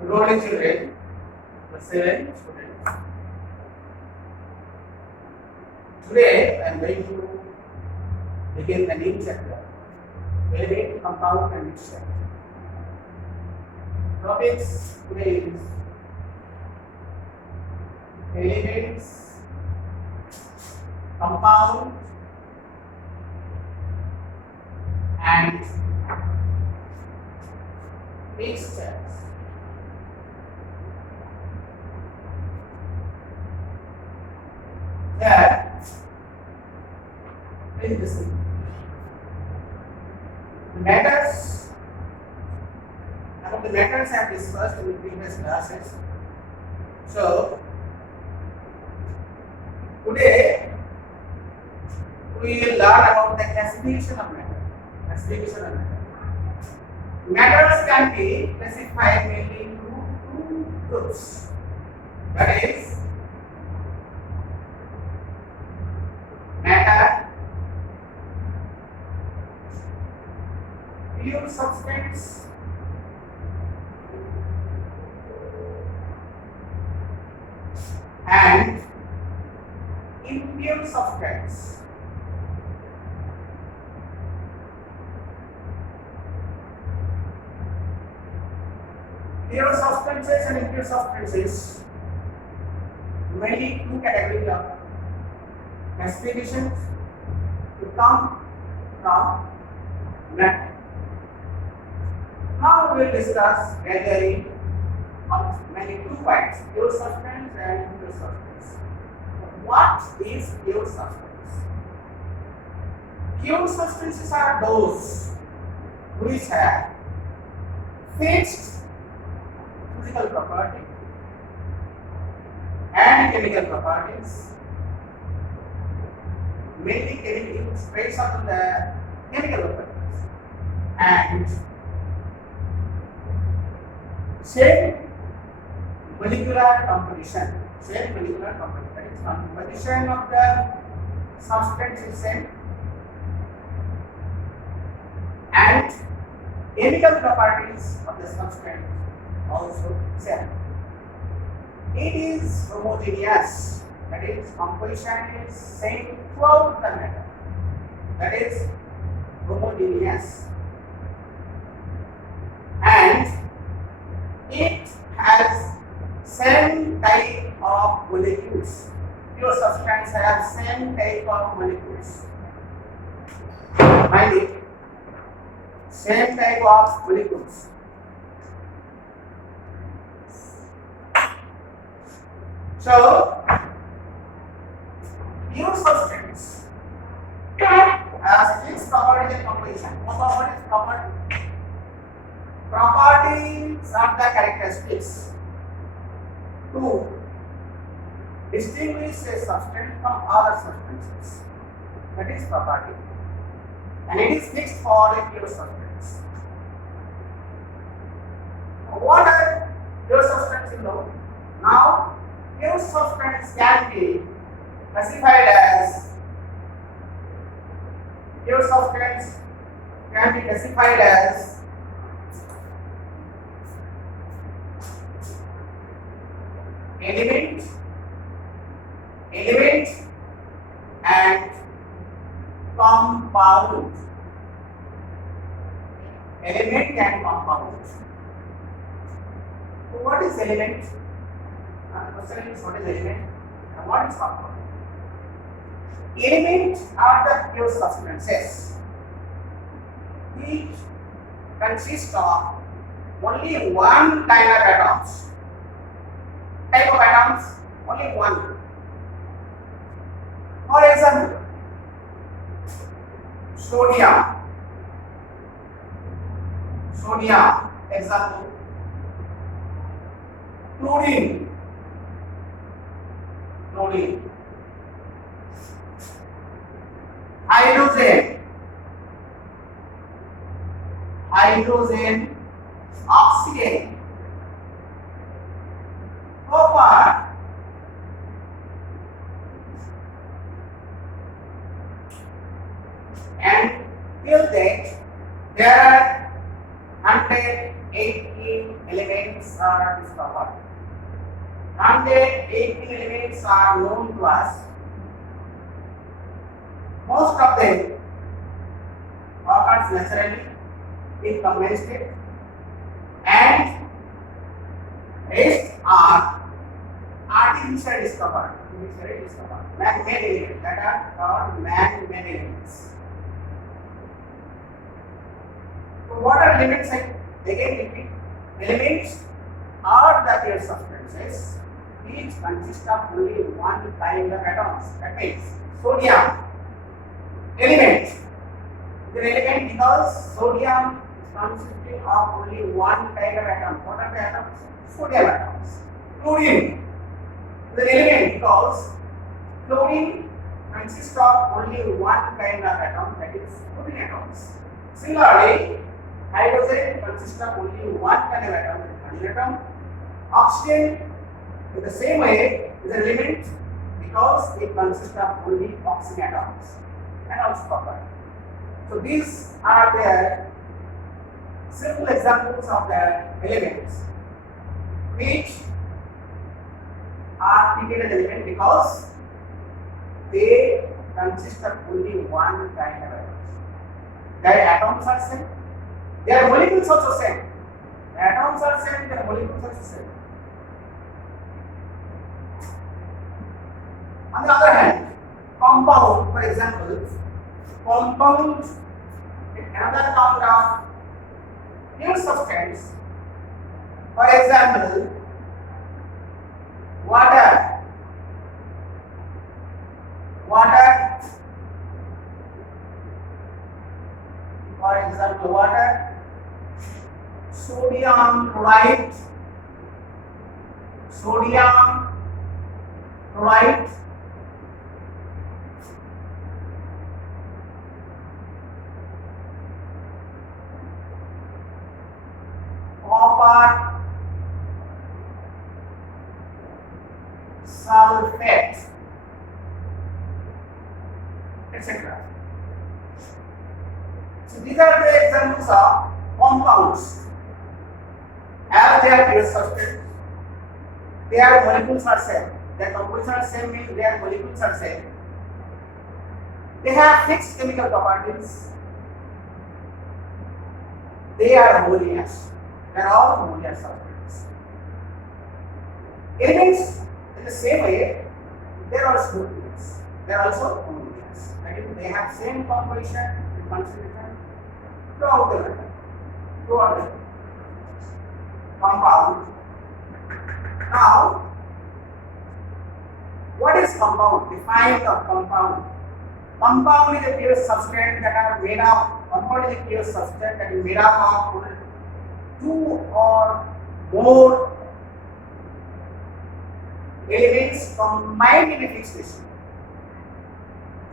Good morning, children. Class 7 students. Today I am going to begin the new chapter, element, compound, and mixture. Topics today is elements, compound, and mixtures. Here, please listen. The matters about the matters I have discussed in the previous classes. So today we will learn about the classification of matter. Classification of matter. Matters can be classified mainly into two groups. That is matter, pure substance, and impure substance. Pure substances and impure substances, mainly two categories of classifications to come from matter. Now we will discuss gradually on mainly 2 points, pure substance and impure substance. What is pure substance? Pure substances are those which have fixed physical property and chemical properties, mainly chemical based on the chemical properties, and same molecular composition. Same molecular composition. That is, composition of the substance is same, and chemical properties of the substance also same. It is homogeneous. That is, composition is same throughout the matter. That is homogeneous, and it has same type of molecules. Pure substance has same type of molecules. Mind it, same type of molecules. So, pure substance has fixed properties and composition. What properties? Properties are the characteristics to distinguish a substance from other substances. That is property, and it is fixed for a pure substance. What are pure substance you know? Now, pure substance can be classified as element and compound. Element and compound. So what is element? The question is, what is element and what is compound? Elements are the pure substances which consist of only one kind of atoms. Type of atoms, only one. For example, sodium. Example, chlorine. Hydrogen, oxygen, copper, and till date there are 180 17 elements are discovered. 118 elements are known to us. Most of them occurs naturally in combined state, and rest are artificially discovered. Man-made elements, that are called man-made elements. So what are elements? Again repeat. Elements are the pure substances which consist of only one kind of atoms. That means sodium element is an element because sodium is consisting of only one kind of atom. What are the atoms? Sodium atoms. Chlorine is an element because chlorine consists of only one kind of atom, that is chlorine atoms. Similarly, hydrogen consists of only one kind of atom, that is hydrogen atom. Oxygen in the same way is an element because it consists of only oxygen atoms and also copper. So these are the simple examples of the elements which are treated as element because they consist of only one kind of atoms. Their atoms are same, their molecules also same. The atoms are same, their molecules are same. On the other hand, compound, for example, compound is another kind of pure substance. For example, water, for example, water, sodium chloride, copper, sulfate, etc. So these are the examples of compounds. As they are pure substance, their molecules are same. Their composition are same means their molecules are same. They have fixed chemical properties. They are homogeneous. They are all homogeneous substances. Elements in the same way, they are also homogeneous. They are also homogeneous. That is, they have same composition and concentration throughout the matter. Throughout the compound. Now, what is compound? Define of compound. Compound is a pure substance that are made up. Compound is a pure substance that is made up of two or more elements combined in a fixed ratio.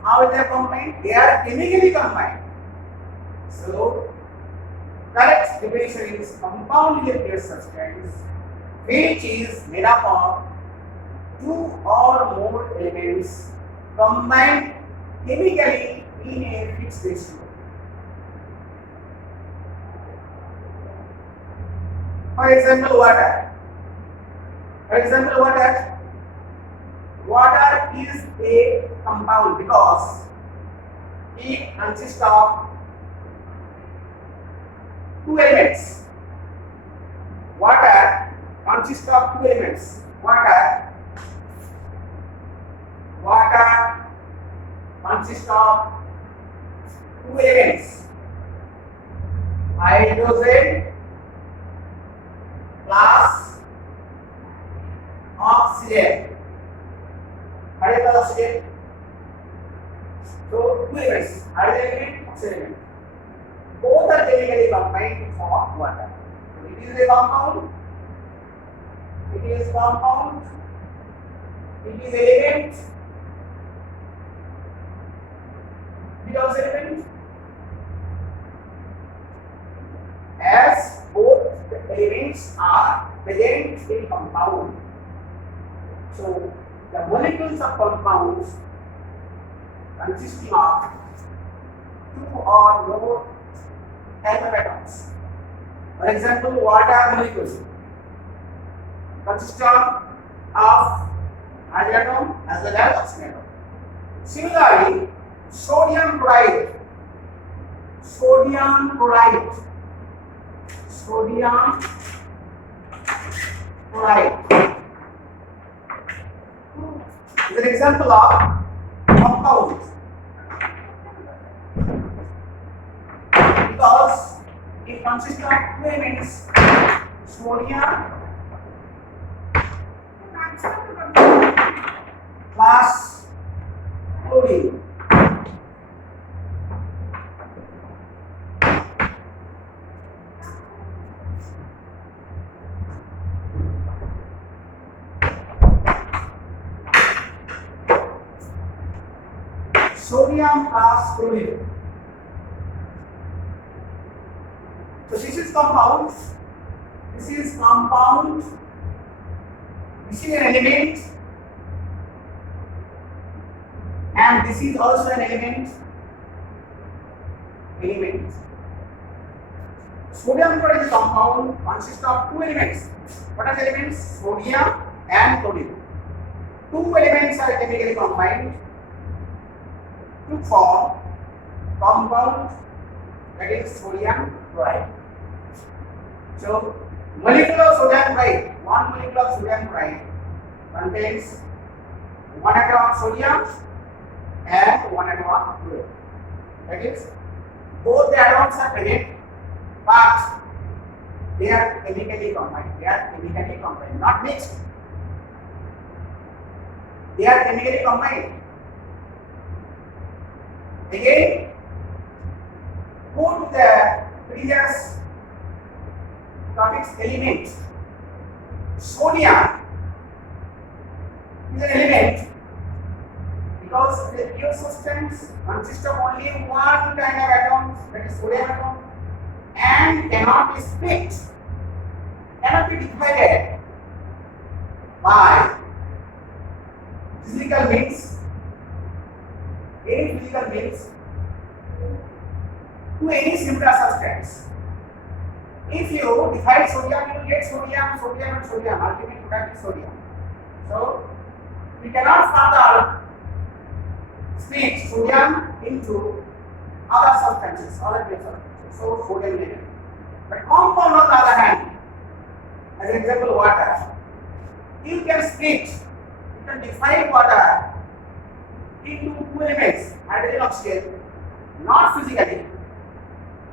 How is they combined? They are chemically combined. So, correct definition is compound is a pure substance which is made up of two or more elements combined chemically in a fixed ratio. For example, water. Water is a compound because it consists of two elements. Water consists of two elements. Water consists of two elements. Hydrogen plus oxygen. Hydrogen plus oxygen. So two elements. Hydrogen element, oxygen element. Both are chemically combined to form water. So it is a compound. It is compound. It is element. It also element. As both the elements are present in compound, so the molecules of compounds consisting of two or more type of atoms. For example, water molecule consists of hydrogen atom as well as oxygen atom. Similarly, sodium chloride is an example of compound because it consists of two elements, sodium plus chlorine. Sodium plus chlorine. So this is compound. This is compound. This is an element, and this is also an element. Sodium chloride is a compound consists of two elements. What are the elements? Sodium and chlorine. Two elements are chemically combined to form compound, that is sodium chloride. So molecule of sodium chloride, one molecule of sodium chloride contains one atom of sodium and one atom of chlorine. That is, both the atoms are present, but they are chemically combined. Not mixed. They are chemically combined. Again, go to the previous topic's element. Sodium is an element because the pure substance consists of only one kind of atoms, that is sodium atom, and cannot be split, cannot be divided by physical means. Any physical means to any similar substance. If you divide sodium, you will get sodium, and sodium. Ultimate product is sodium. So we cannot further split sodium into other substances, other substances. So sodium later. But compound on the other hand, as an example, water. You can split, you can divide water into two elements, hydrogen and oxygen, not physically,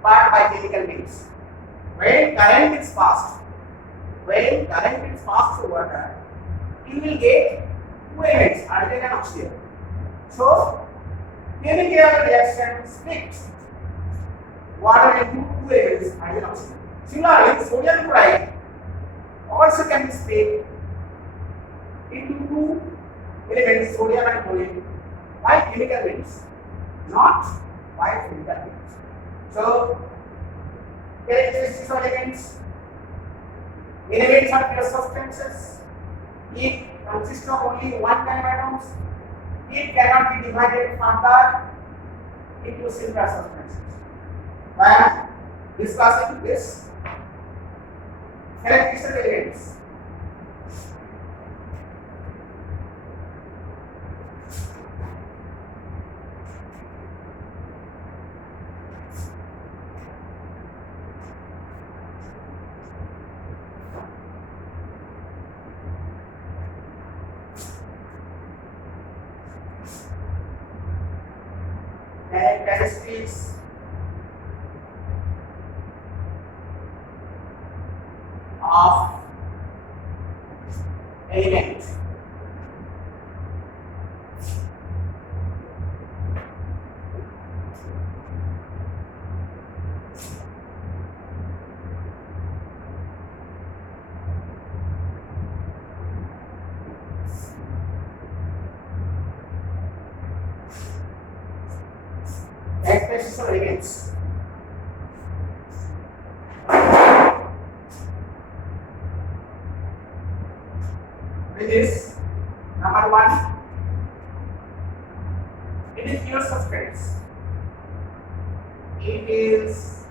but by chemical means. When current is passed through water, you will get two elements, hydrogen and oxygen. So, chemical reaction splits water into two elements, hydrogen and oxygen. Similarly, sodium chloride also can be split into two elements, sodium and chlorine, by chemical means, not by physical means. So, characteristics of elements. Elements are pure substances. It consists of only one kind of atoms. It cannot be divided further into similar substances. By discussing this characteristics of elements. Characteristics of element. Characteristics of elements. Which is number one, it is pure substance. It is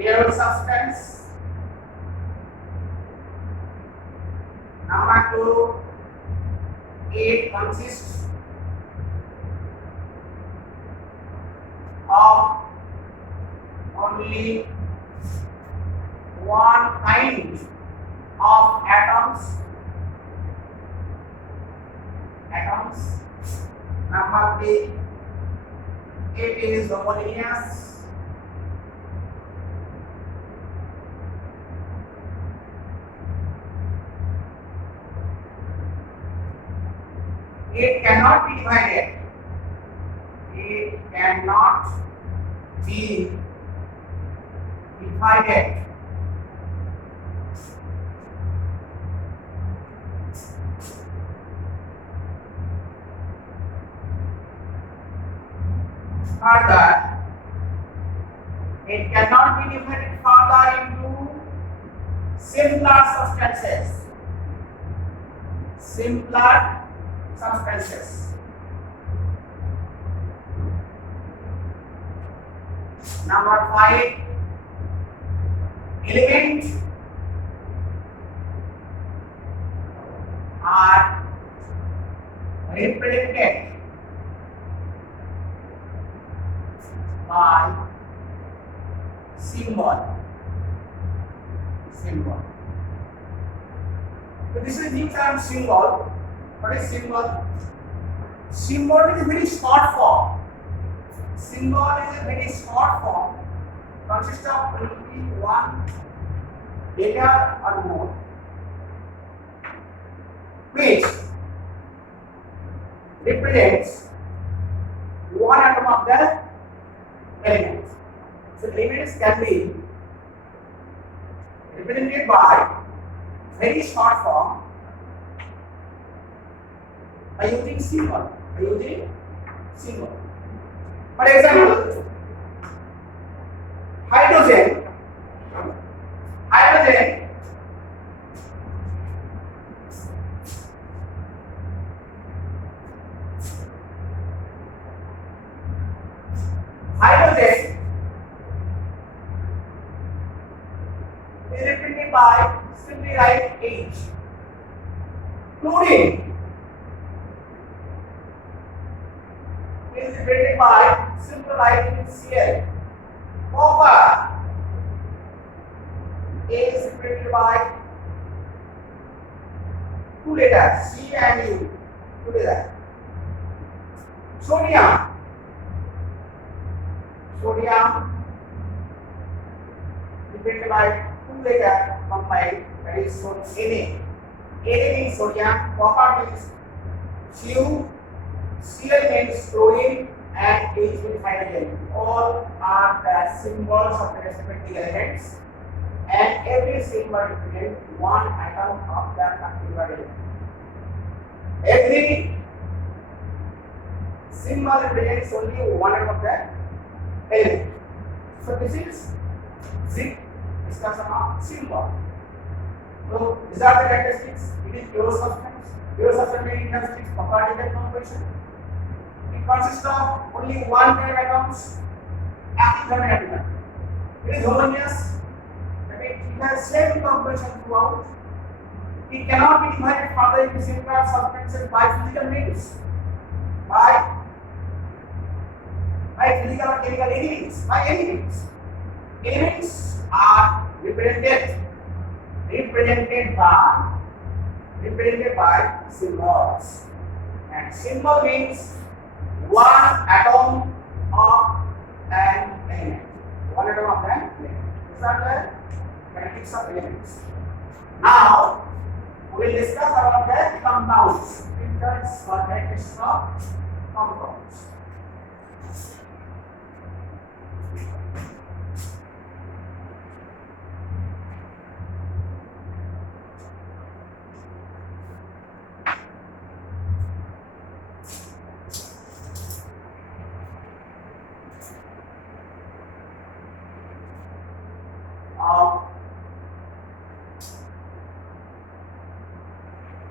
pure substance. Number two, it consists of only one kind of atoms. Number three, it is homogeneous. It cannot be divided. It cannot be divided. Further, it cannot be divided further into simpler substances. Simpler substances. Number five, elements are represented by symbol. So this is the term symbol. What is symbol? Symbol is a very short form. Symbol is a very short form. Consists of only one letter or more, which represents one atom of the element. So elements can be represented by very short form by using symbol. For example, hydrogen is represented by simply write H. Chlorine is represented by simple writing Cl. Copper is represented by two letters C and U together. Sodium represented by two letters combined, that is Na. Na means sodium, copper means Cu, Cl means chlorine, and H means hydrogen. All are the symbols of the respective elements, and every symbol represents one atom of the particular element. Every symbol represents only one atom of the element. So this is the discussion of symbol. So these are the characteristics. It is pure substance. Pure substance means characteristics property composition. It consists of only one pair of atoms, atom. It is homogeneous. That means it has same composition throughout. It cannot be divided further into simpler substances by physical means, by physical or chemical elements, by elements. Elements are represented by symbols, and symbol means one atom of an element. These are the characteristics of elements. Now we will discuss about the compounds. Features or characteristics of compounds.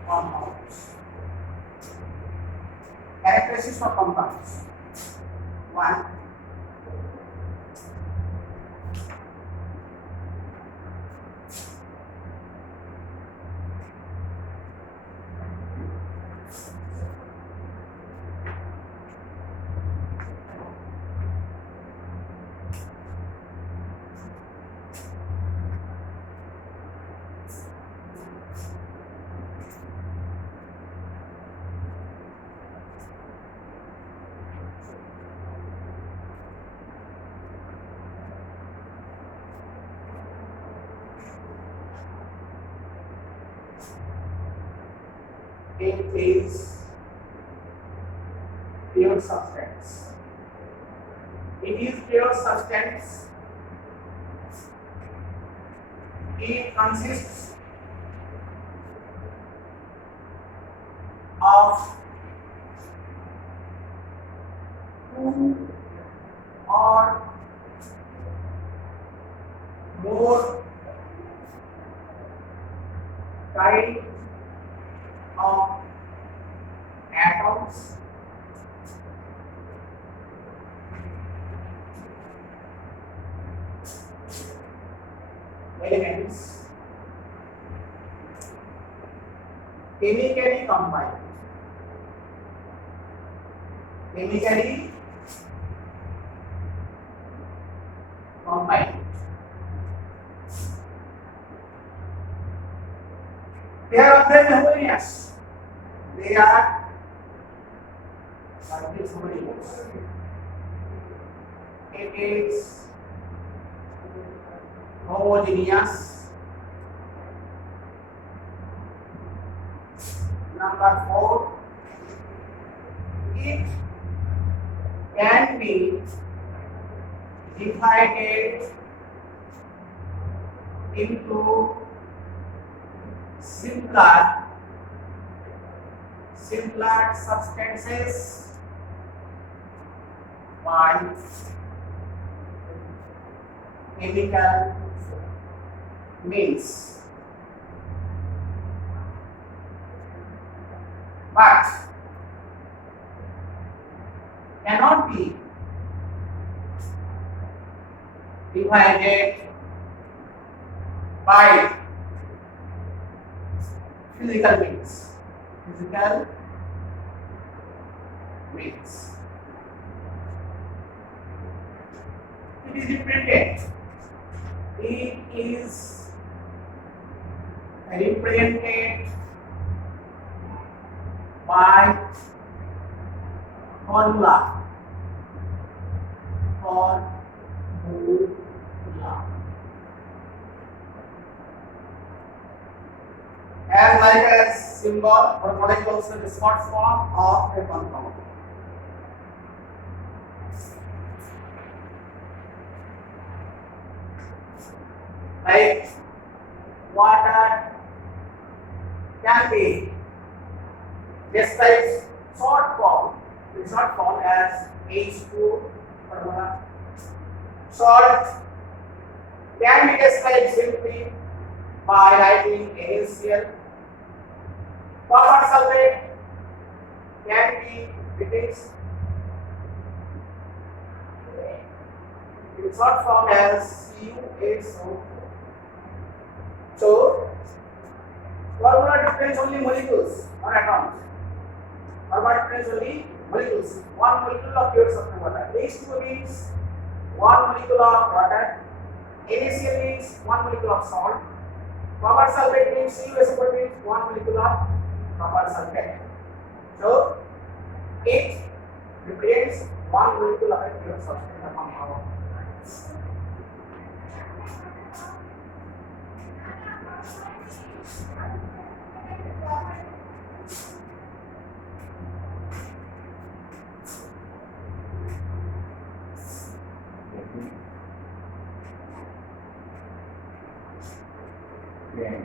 Compounds. Characteristics of compounds. 1. It is pure substance. It is pure substance. It consists of two or more kind of atoms elements chemically combined. Chemically combined. They are of them homogeneous. They are homogeneous. It is homogeneous. Number 4, it can be divided into simpler substances by chemical means. But cannot be divided by physical means. Physical means. It is represented. It is represented by formula. As like as symbol or molecules in the short form of a compound. Like water can be described short form as H2 formula. Salt can be described simply by writing NaCl. Copper sulfate can be written in short form as CuSO4. So, formula depends only molecules or atoms. Formula depends only molecules. One molecule of pure substance water. H2 means one molecule of water. NaCl means one molecule of salt. Copper sulfate means CuSO4 means one molecule of copper sulfate. So, it represents one molecule of a pure substance compound. Okay.